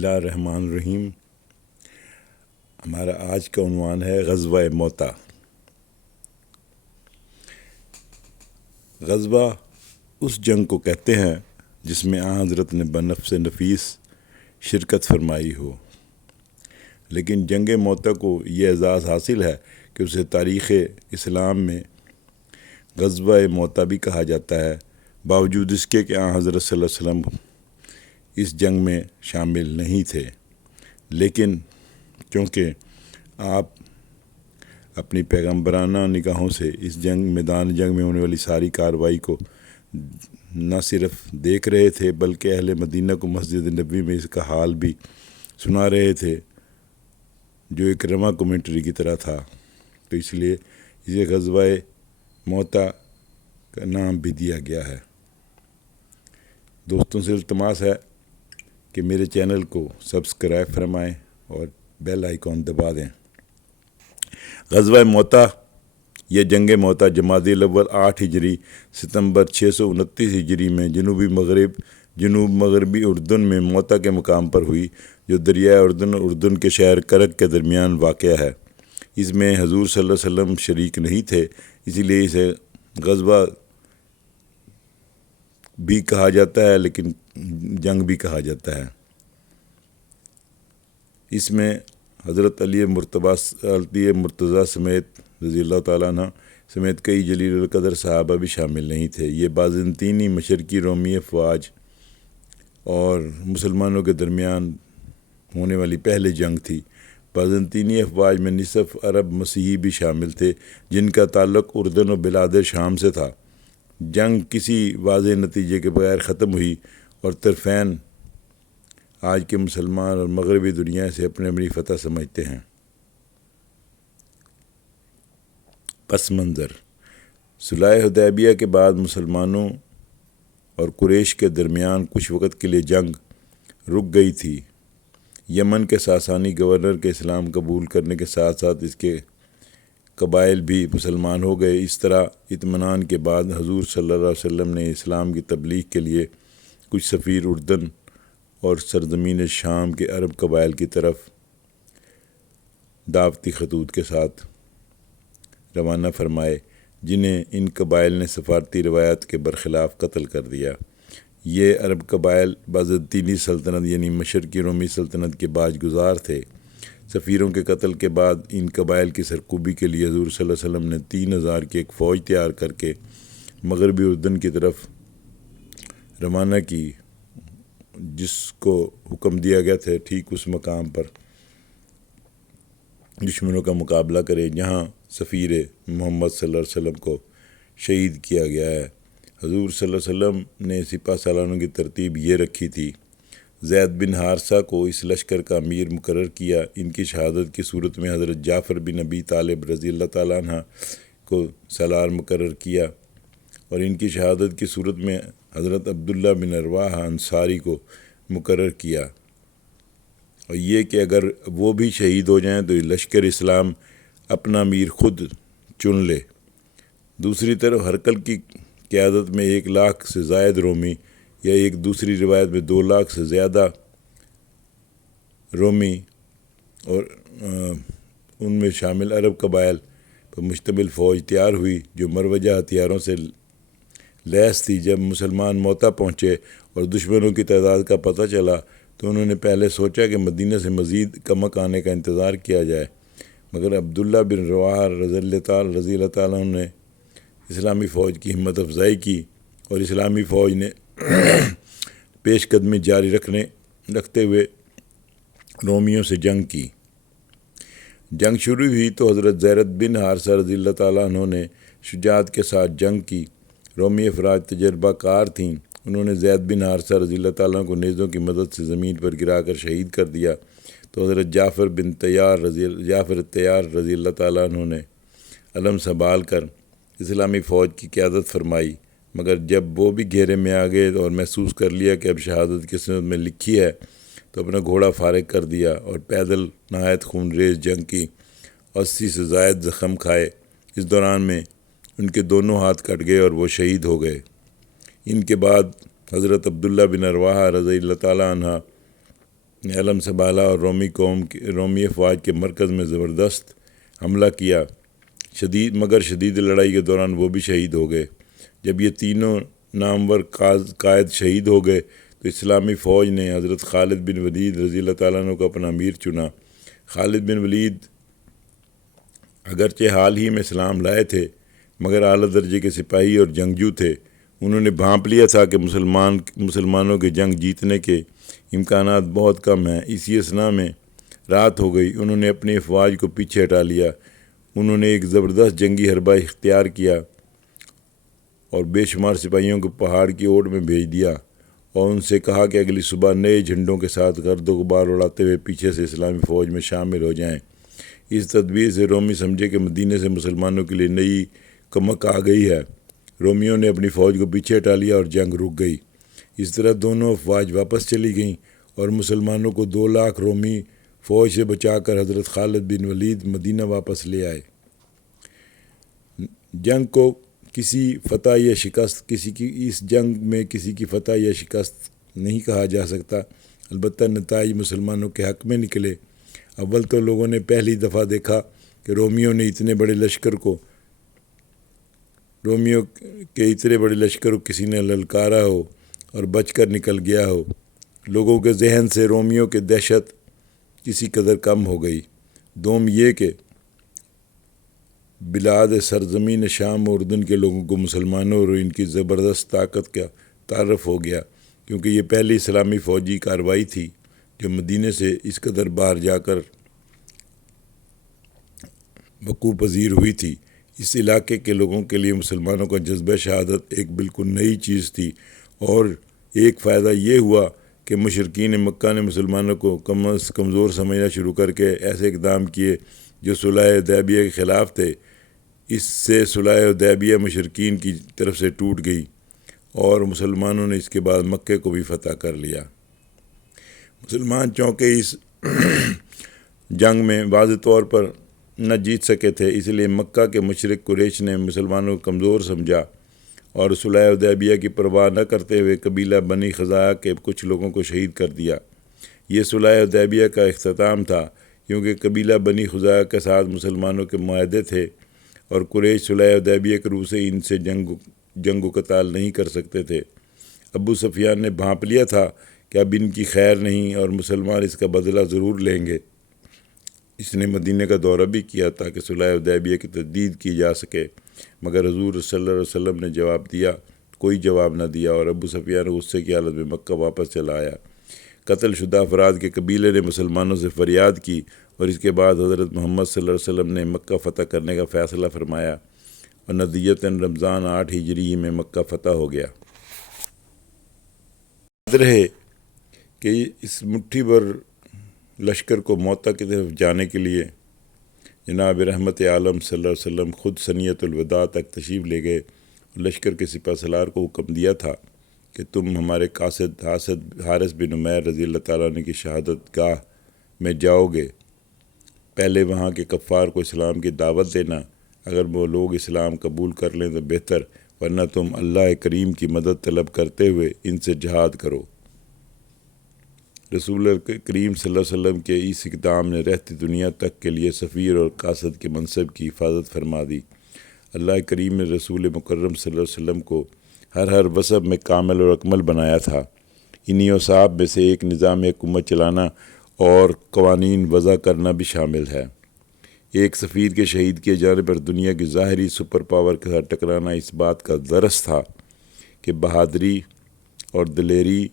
اللہ الرحمن الرحیم۔ ہمارا آج کا عنوان ہے غزوہ موتا۔ غزوہ اس جنگ کو کہتے ہیں جس میں آن حضرت نے بنفس نفیس شرکت فرمائی ہو، لیکن جنگ موتا کو یہ اعزاز حاصل ہے کہ اسے تاریخ اسلام میں غزوہ موتا بھی کہا جاتا ہے، باوجود اس کے کہ آن حضرت صلی اللہ علیہ وسلم اس جنگ میں شامل نہیں تھے، لیکن چونکہ آپ اپنی پیغمبرانہ نگاہوں سے اس میدان جنگ میں ہونے والی ساری کارروائی کو نہ صرف دیکھ رہے تھے بلکہ اہل مدینہ کو مسجد نبوی میں اس کا حال بھی سنا رہے تھے، جو ایک رواں کومنٹری کی طرح تھا، تو اس لیے اسے غزوہ موتا کا نام بھی دیا گیا ہے۔ دوستوں سے التماس ہے کہ میرے چینل کو سبسکرائب فرمائیں اور بیل آئیکن دبا دیں۔ غزوہ موتا یہ جنگ موتا جمادی الاول 8 ہجری ستمبر 629 ہجری میں جنوب مغربی اردن میں موتا کے مقام پر ہوئی، جو دریائے اردن اور اردن کے شہر کرک کے درمیان واقع ہے۔ اس میں حضور صلی اللہ علیہ وسلم شریک نہیں تھے، اسی لیے اسے غزوہ بھی کہا جاتا ہے لیکن جنگ بھی کہا جاتا ہے۔ اس میں حضرت علی مرتضیٰ سمیت رضی اللہ تعالیٰ عنہ سمیت کئی جلیل القدر صحابہ بھی شامل نہیں تھے۔ یہ بازنطینی مشرقی رومی افواج اور مسلمانوں کے درمیان ہونے والی پہلی جنگ تھی۔ بازنطینی افواج میں نصف عرب مسیحی بھی شامل تھے، جن کا تعلق اردن و بلاد شام سے تھا۔ جنگ کسی واضح نتیجے کے بغیر ختم ہوئی اور طرفین آج کے مسلمان اور مغربی دنیا سے اپنی فتح سمجھتے ہیں۔ پس منظر: صلح حدیبیہ کے بعد مسلمانوں اور قریش کے درمیان کچھ وقت کے لیے جنگ رک گئی تھی۔ یمن کے ساسانی گورنر کے اسلام قبول کرنے کے ساتھ ساتھ اس کے قبائل بھی مسلمان ہو گئے۔ اس طرح اطمینان کے بعد حضور صلی اللہ علیہ وسلم نے اسلام کی تبلیغ کے لیے کچھ سفیر اردن اور سرزمین شام کے عرب قبائل کی طرف دعوتی خطوط کے ساتھ روانہ فرمائے، جنہیں ان قبائل نے سفارتی روایات کے برخلاف قتل کر دیا۔ یہ عرب قبائل بازنطینی سلطنت یعنی مشرقی رومی سلطنت کے باج گزار تھے۔ سفیروں کے قتل کے بعد ان قبائل کی سرکوبی کے لیے حضور صلی اللہ علیہ وسلم نے 3000 کی ایک فوج تیار کر کے مغربی اردن کی طرف روانہ کی، جس کو حکم دیا گیا تھا ٹھیک اس مقام پر دشمنوں کا مقابلہ کرے جہاں سفیر محمد صلی اللہ علیہ وسلم کو شہید کیا گیا ہے۔ حضور صلی اللہ علیہ وسلم نے سپہ سالاروں کی ترتیب یہ رکھی تھی: زید بن حارثہ کو اس لشکر کا امیر مقرر کیا۔ ان کی شہادت کی صورت میں حضرت جعفر بن ابی طالب رضی اللہ تعالیٰ عنہ کو سالار مقرر کیا، اور ان کی شہادت کی صورت میں حضرت عبداللہ بن رواحہ انصاری کو مقرر کیا، اور یہ کہ اگر وہ بھی شہید ہو جائیں تو لشکر اسلام اپنا امیر خود چن لے۔ دوسری طرف ہرقل کی قیادت میں 1 لاکھ سے زائد رومی، یا ایک دوسری روایت میں 2 لاکھ سے زیادہ رومی اور ان میں شامل عرب قبائل پر مشتمل فوج تیار ہوئی، جو مروجہ ہتھیاروں سے لیس تھی۔ جب مسلمان موتا پہنچے اور دشمنوں کی تعداد کا پتہ چلا تو انہوں نے پہلے سوچا کہ مدینہ سے مزید کمک آنے کا انتظار کیا جائے، مگر عبداللہ بن رواحہ رضی اللہ تعالیٰ عنہ نے اسلامی فوج کی ہمت افزائی کی، اور اسلامی فوج نے پیش قدمی جاری رکھتے ہوئے رومیوں سے جنگ کی۔ جنگ شروع ہوئی تو حضرت زید بن حارثہ رضی اللہ تعالیٰ عنہ نے شجاعت کے ساتھ جنگ کی۔ رومی افراد تجربہ کار تھیں، انہوں نے زید بن حارثہ رضی اللہ تعالیٰ عنہ کو نیزوں کی مدد سے زمین پر گرا کر شہید کر دیا، تو حضرت جعفر تیار رضی اللہ تعالیٰ عنہ نے علم سنبھال کر اسلامی فوج کی قیادت فرمائی، مگر جب وہ بھی گھیرے میں آ گئے اور محسوس کر لیا کہ اب شہادت قسمت میں لکھی ہے، تو اپنا گھوڑا فارغ کر دیا اور پیدل نہایت خون ریز جنگ کی، 80 سے زائد زخم کھائے۔ اس دوران میں ان کے دونوں ہاتھ کٹ گئے اور وہ شہید ہو گئے۔ ان کے بعد حضرت عبداللہ بن رواحہ رضی اللہ تعالیٰ عنہ علم سنبھالا اور رومی افواج کے مرکز میں زبردست حملہ کیا۔ مگر شدید لڑائی کے دوران وہ بھی شہید ہو گئے۔ جب یہ تینوں نامور قائد شہید ہو گئے تو اسلامی فوج نے حضرت خالد بن ولید رضی اللہ تعالیٰ عنہ کو اپنا امیر چنا۔ خالد بن ولید اگرچہ حال ہی میں اسلام لائے تھے مگر اعلیٰ درجے کے سپاہی اور جنگجو تھے۔ انہوں نے بھانپ لیا تھا کہ مسلمانوں کے جنگ جیتنے کے امکانات بہت کم ہیں۔ اسی اثناء میں رات ہو گئی۔ انہوں نے اپنی افواج کو پیچھے ہٹا لیا۔ انہوں نے ایک زبردست جنگی حربہ اختیار کیا اور بے شمار سپاہیوں کو پہاڑ کی اوٹ میں بھیج دیا اور ان سے کہا کہ اگلی صبح نئے جھنڈوں کے ساتھ گرد و غبار اڑاتے ہوئے پیچھے سے اسلامی فوج میں شامل ہو جائیں۔ اس تدبیر سے رومی سمجھے کہ مدینے سے مسلمانوں کے لیے نئی کمک آ گئی ہے۔ رومیوں نے اپنی فوج کو پیچھے ہٹا لیا اور جنگ رک گئی۔ اس طرح دونوں افواج واپس چلی گئیں اور مسلمانوں کو 2 لاکھ رومی فوج سے بچا کر حضرت خالد بن ولید مدینہ واپس لے آئے۔ جنگ کو کسی فتح یا شکست اس جنگ میں کسی کی فتح یا شکست نہیں کہا جا سکتا، البتہ نتائج مسلمانوں کے حق میں نکلے۔ اول تو لوگوں نے پہلی دفعہ دیکھا کہ رومیوں کے اتنے بڑے لشکر کو کسی نے للکارا ہو اور بچ کر نکل گیا ہو۔ لوگوں کے ذہن سے رومیوں کی دہشت کسی قدر کم ہو گئی۔ دوم یہ کہ بلاد سرزمین شام و اردن کے لوگوں کو مسلمانوں اور ان کی زبردست طاقت کا تعارف ہو گیا، کیونکہ یہ پہلی اسلامی فوجی کارروائی تھی جو مدینے سے اس قدر باہر جا کر وقوع پذیر ہوئی تھی۔ اس علاقے کے لوگوں کے لیے مسلمانوں کا جذبہ شہادت ایک بالکل نئی چیز تھی، اور ایک فائدہ یہ ہوا کہ مشرکین مکہ نے مسلمانوں کو کمزور سمجھنا شروع کر کے ایسے اقدام کیے جو صلح حدیبیہ کے خلاف تھے۔ اس سے صلح حدیبیہ مشرکین کی طرف سے ٹوٹ گئی اور مسلمانوں نے اس کے بعد مکے کو بھی فتح کر لیا۔ مسلمان چونکہ اس جنگ میں واضح طور پر نہ جیت سکے تھے، اس لیے مکہ کے مشرک قریش نے مسلمانوں کو کمزور سمجھا اور صلح حدیبیہ کی پرواہ نہ کرتے ہوئے قبیلہ بنی خزاعہ کے کچھ لوگوں کو شہید کر دیا۔ یہ صلح حدیبیہ کا اختتام تھا، کیونکہ قبیلہ بنی خزاعہ کے ساتھ مسلمانوں کے معاہدے تھے اور قریش صلح حدیبیہ کے روح سے ان سے جنگ و قتال نہیں کر سکتے تھے۔ ابو سفیان نے بھانپ لیا تھا کہ اب ان کی خیر نہیں اور مسلمان اس کا بدلہ ضرور لیں گے۔ اس نے مدینہ کا دورہ بھی کیا تاکہ صلح حدیبیہ کی تجدید کی جا سکے، مگر حضور صلی اللہ علیہ وسلم نے کوئی جواب نہ دیا اور ابو سفیان غصے کی حالت میں مکہ واپس چلا آیا۔ قتل شدہ افراد کے قبیلے نے مسلمانوں سے فریاد کی اور اس کے بعد حضرت محمد صلی اللہ علیہ وسلم نے مکہ فتح کرنے کا فیصلہ فرمایا اور ندیتاً رمضان 8 ہجری میں مکہ فتح ہو گیا۔ یاد رہے کہ اس مٹھی بھر لشکر کو موتا کی طرف جانے کے لیے جناب رحمت عالم صلی اللہ علیہ وسلم خود سنیت الوداع تک تشریف لے گئے اور لشکر کے سپہ سالار کو حکم دیا تھا کہ تم ہمارے قاصد حارث بن عمیر رضی اللہ تعالیٰ عنہ کی شہادت گاہ میں جاؤ گے۔ پہلے وہاں کے کفار کو اسلام کی دعوت دینا، اگر وہ لوگ اسلام قبول کر لیں تو بہتر، ورنہ تم اللہ کریم کی مدد طلب کرتے ہوئے ان سے جہاد کرو۔ رسول کریم صلی اللہ علیہ وسلم کے اس اقدام نے رہتی دنیا تک کے لیے سفیر اور قاصد کے منصب کی حفاظت فرما دی۔ اللہ کریم نے رسول مکرم صلی اللہ علیہ وسلم کو ہر وصف میں کامل اور اکمل بنایا تھا۔ انہی اوصاف میں سے ایک نظام حکومت چلانا اور قوانین وضع کرنا بھی شامل ہے۔ ایک سفیر کے شہید کیے جانے پر دنیا کی ظاہری سپر پاور کے ساتھ ٹکرانا اس بات کا درس تھا کہ بہادری اور دلیری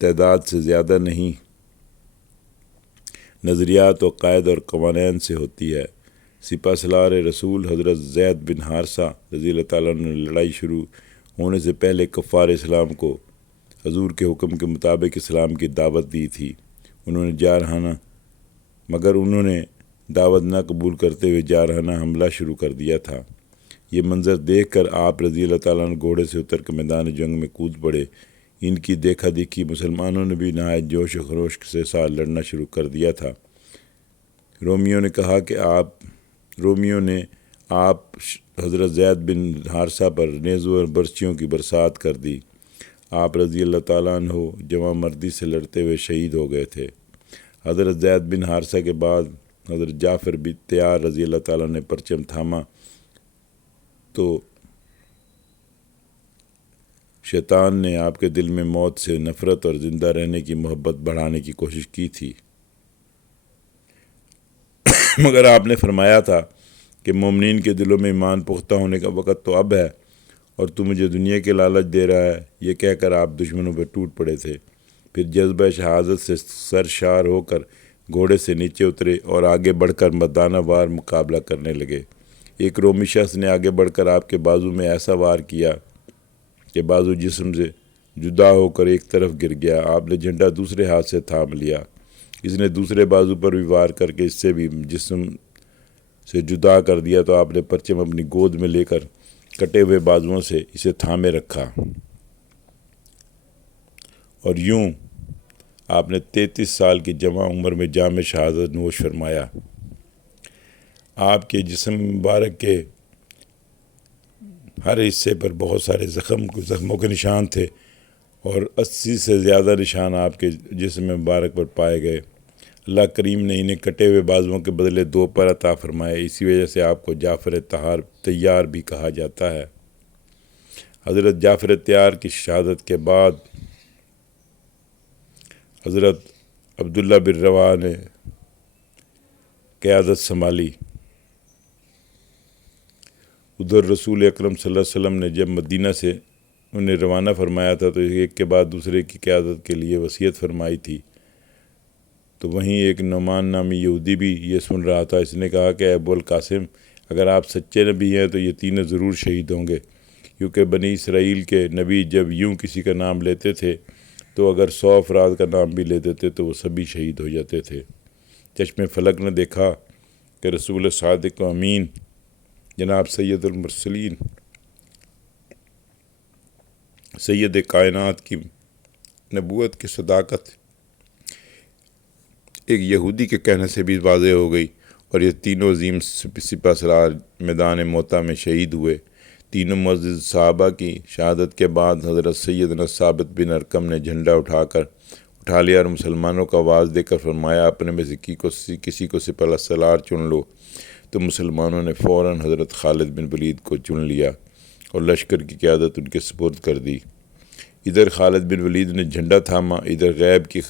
تعداد سے زیادہ نہیں، نظریات و عقائد اور قوانین سے ہوتی ہے۔ سپہ سالار رسول حضرت زید بن حارثہ رضی اللہ تعالیٰ عنہ نے لڑائی شروع ہونے سے پہلے کفار اسلام کو حضور کے حکم کے مطابق اسلام کی دعوت دی تھی، مگر انہوں نے دعوت نہ قبول کرتے ہوئے جارحانہ حملہ شروع کر دیا تھا۔ یہ منظر دیکھ کر آپ رضی اللہ تعالیٰ عنہ گھوڑے سے اتر کر میدان جنگ میں کود پڑے۔ ان کی دیکھا دیکھی مسلمانوں نے بھی نہایت جوش و خروش کے ساتھ لڑنا شروع کر دیا تھا۔ رومیوں نے آپ حضرت زید بن حارثہ پر نیزوں اور برچیوں کی برسات کر دی۔ آپ رضی اللہ تعالیٰ عنہ جواں مردی سے لڑتے ہوئے شہید ہو گئے تھے۔ حضرت زید بن حارثہ کے بعد حضرت جعفر بن طیار رضی اللہ تعالیٰ نے پرچم تھاما تو شیطان نے آپ کے دل میں موت سے نفرت اور زندہ رہنے کی محبت بڑھانے کی کوشش کی تھی، مگر آپ نے فرمایا تھا کہ مومنین کے دلوں میں ایمان پختہ ہونے کا وقت تو اب ہے اور تو مجھے دنیا کے لالچ دے رہا ہے۔ یہ کہہ کر آپ دشمنوں پہ ٹوٹ پڑے تھے، پھر جذبہ شہادت سے سرشار ہو کر گھوڑے سے نیچے اترے اور آگے بڑھ کر مردانہ وار مقابلہ کرنے لگے۔ ایک رومی شخص نے آگے بڑھ کر آپ کے بازو میں ایسا وار کیا کہ بازو جسم سے جدا ہو کر ایک طرف گر گیا۔ آپ نے جھنڈا دوسرے ہاتھ سے تھام لیا، اس نے دوسرے بازو پر بھی وار کر کے اس سے بھی جسم سے جدا کر دیا تو آپ نے پرچم اپنی گود میں لے کر کٹے ہوئے بازوؤں سے اسے تھامے رکھا اور یوں آپ نے 33 سال کی جوان عمر میں جام شہادت نوش فرمایا۔ آپ کے جسم مبارک کے ہر حصے پر بہت سارے زخموں کے نشان تھے اور 80 سے زیادہ نشان آپ کے جسم مبارک پر پائے گئے۔ اللہ کریم نے انہیں کٹے ہوئے بازوؤں کے بدلے 2 پر عطا فرمائے، اسی وجہ سے آپ کو جعفر طیار بھی کہا جاتا ہے۔ حضرت جعفر طیار کی شہادت کے بعد حضرت عبداللہ بن رواحہ نے قیادت سنبھالی۔ ادھر رسول اکرم صلی اللہ علیہ وسلم نے جب مدینہ سے انہیں روانہ فرمایا تھا تو ایک کے بعد دوسرے کی قیادت کے لیے وصیت فرمائی تھی، تو وہیں ایک نعمان نامی یہودی بھی یہ سن رہا تھا۔ اس نے کہا کہ ابو القاسم، اگر آپ سچے نبی ہیں تو یہ تینوں ضرور شہید ہوں گے، کیونکہ بنی اسرائیل کے نبی جب یوں کسی کا نام لیتے تھے تو اگر 100 افراد کا نام بھی لے دیتے تو وہ سبھی شہید ہو جاتے تھے۔ چشم فلک نے دیکھا کہ رسول صادق و امین جناب سید المرسلین سید کائنات کی نبوت کی صداقت ایک یہودی کے کہنے سے بھی واضح ہو گئی، اور یہ تینوں عظیم سپہ سالار میدان موتا میں شہید ہوئے۔ تینوں معزز صحابہ کی شہادت کے بعد حضرت سیدنا ثابت بن ارقم نے جھنڈا اٹھا لیا اور مسلمانوں کو آواز دے کر فرمایا، اپنے میں سے کسی کو سپہ سالار چن لو۔ تو مسلمانوں نے فوراً حضرت خالد بن ولید کو چن لیا اور لشکر کی قیادت ان کے سپرد کر دی۔ ادھر خالد بن ولید نے جھنڈا تھاما، ادھر غیب کی